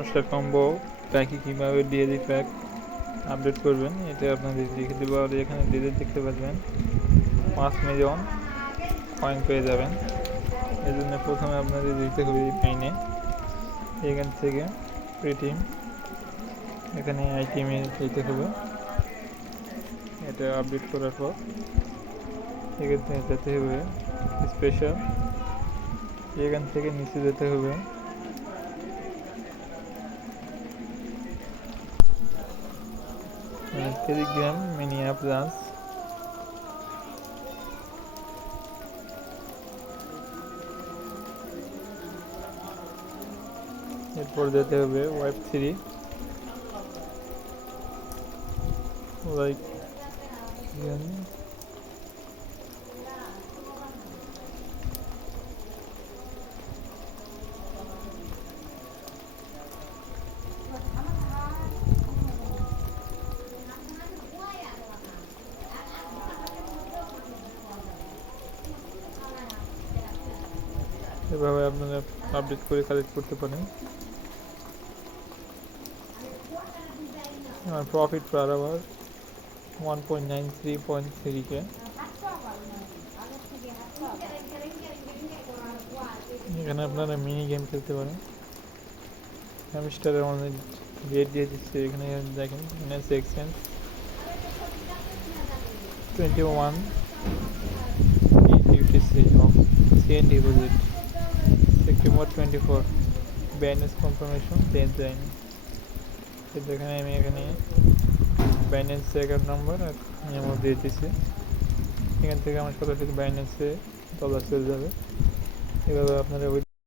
নমস্কার, কম্বো প্যাকে কীভাবে DAG pack update করবেন এটা আপনাদের লিখে দেবো। আর এখানে ডিএজি দেখতে পাচ্ছেন 5 মিলিয়ন কয়েন পেয়ে যাবেন। এই জন্য প্রথমে আপনাদের দিতে হবে মাইনে, এখান থেকে প্রিটিম, এখানে আইটিমে দিতে হবে। এটা আপডেট করার পর এখান থেকে যেতে হবে স্পেশাল, এখান থেকে নিচে যেতে হবে টেলিগ্রাম মিনি অ্যাপ ব্রাঞ্চ, এরপর যেতে হবে ওয়েব3 লাইক এভাবে আপনারা আপডেট করে কালেক্ট করতে পারেন। আমার প্রফিট পার আওয়ার 1.93.3K। এখানে আপনারা মিনি গেম খেলতে পারেন। হ্যামস্টারের অনেক রেট দিয়ে দিচ্ছে, এখানে দেখেন exchange 21 UTC of CN deposit September 24 balance confirmation change যায়নি। যেখানে আমি এখানে ব্যালেন্স অ্যাকাউন্ট নাম্বার আর মেমো দিয়ে দিচ্ছি, এখান থেকে আমার সরাসরি ব্যালেন্সে ডলার চলে যাবে। এভাবে আপনারা